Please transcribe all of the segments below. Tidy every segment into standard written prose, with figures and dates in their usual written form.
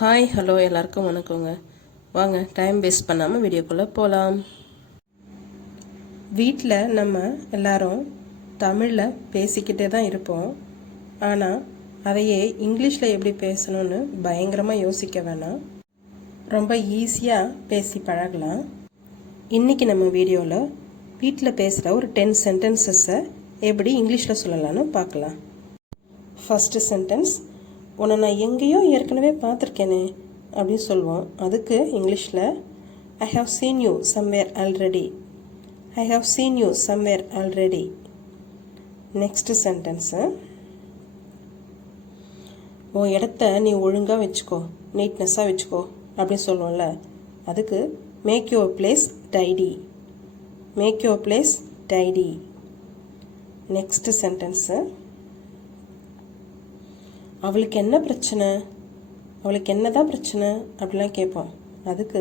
Hi hello எல்லாருக்கும் வணக்கங்க. வாங்க டைம் வேஸ்ட் பண்ணாமல் வீடியோக்குள்ளே போகலாம். வீட்டில் நம்ம எல்லாரும் தமிழில் பேசிக்கிட்டே தான் இருப்போம். ஆனால் அதையே இங்கிலீஷில் எப்படி பேசணும்னு பயங்கரமாக யோசிக்க வேணாம். ரொம்ப ஈஸியாக பேசி பழகலாம். இன்றைக்கி நம்ம வீடியோவில் வீட்டில் பேசுகிற ஒரு 10 சென்டென்சஸை எப்படி இங்கிலீஷில் சொல்லலான்னு பார்க்கலாம். ஃபஸ்ட்டு சென்டென்ஸ், உன்னை நான் எங்கேயோ ஏற்கனவே பார்த்துருக்கேனே அப்படின்னு சொல்லுவோம். அதுக்கு இங்கிலீஷில் I have seen you somewhere already. I have seen you somewhere already. Next sentence, உன் இடத்த நீ ஒழுங்காக வச்சுக்கோ, நீட்னஸாக வச்சுக்கோ அப்படின்னு சொல்லுவோம்ல, அதுக்கு make your place tidy. Make your place tidy. Next sentence, அவளுக்கு என்ன பிரச்சனை, அவளுக்கு என்ன தான் பிரச்சனை அப்படிலாம் கேட்போம். அதுக்கு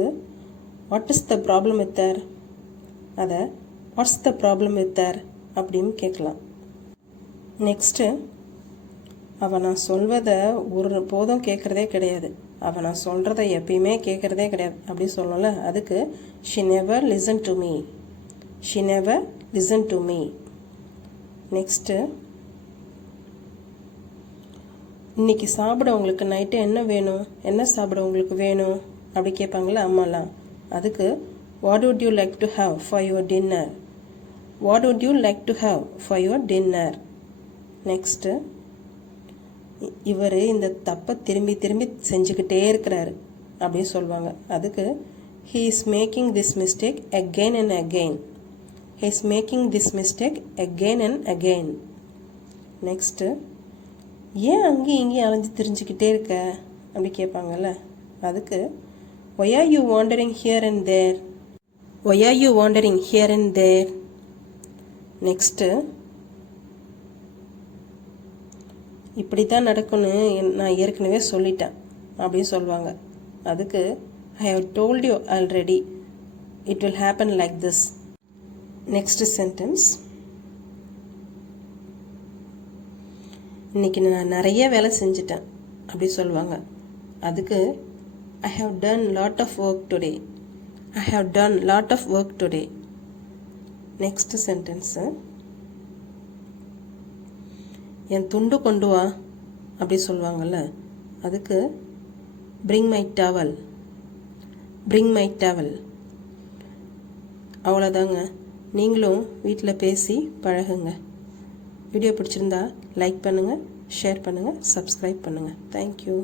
what is the problem with her, அதை what's the problem with her அப்படின்னு கேட்கலாம். நெக்ஸ்ட்டு, அவள் நான் சொல்வதை ஒரு போதும் கேட்குறதே கிடையாது, அவள் நான் சொல்கிறத எப்பயுமே கேட்குறதே கிடையாது அப்படி சொல்லல, அதுக்கு she never listen to me. She never listen to me. Next, இன்றைக்கி சாப்பிட உங்களுக்கு நைட்டு என்ன வேணும், என்ன சாப்பிட உங்களுக்கு வேணும் அப்படி கேட்பாங்களே அம்மாலாம், அதுக்கு what would you like to have for your dinner. What would you like to have for your dinner. Next, இவர் இந்த தப்பை திரும்பி திரும்பி செஞ்சுக்கிட்டே இருக்கிறாரு அப்படின்னு சொல்லுவாங்க. அதுக்கு he is making this mistake again and again. He is making this mistake again and again. Next, ஏன் அங்கேயும் இங்கேயும் அலைஞ்சு தெரிஞ்சுக்கிட்டே இருக்க அப்படி கேட்பாங்கல்ல, அதுக்கு why are you wandering here and there. Why are you wandering here and there. Next, இப்படி தான் நடக்கும்னு நான் ஏற்கனவே சொல்லிட்டேன் அப்படின்னு சொல்லுவாங்க. அதுக்கு I have told you already, it will happen like this. Next sentence, இன்றைக்கி நான் நிறைய வேலை செஞ்சிட்டேன் அப்படி சொல்லுவாங்க. அதுக்கு I have done lot of work today. I have done lot of work today. Next sentence, என் துண்டு கொண்டு வா அப்படி சொல்லுவாங்கள்ல, அதுக்கு bring my towel. Bring my towel. அவ்வளோதாங்க. நீங்களும் வீட்டில் பேசி பழகுங்க. வீடியோ பிடிச்சிருந்தா லைக் பண்ணுங்கள், ஷேர் பண்ணுங்கள், சப்ஸ்கிரைப் பண்ணுங்கள். தேங்க்யூ.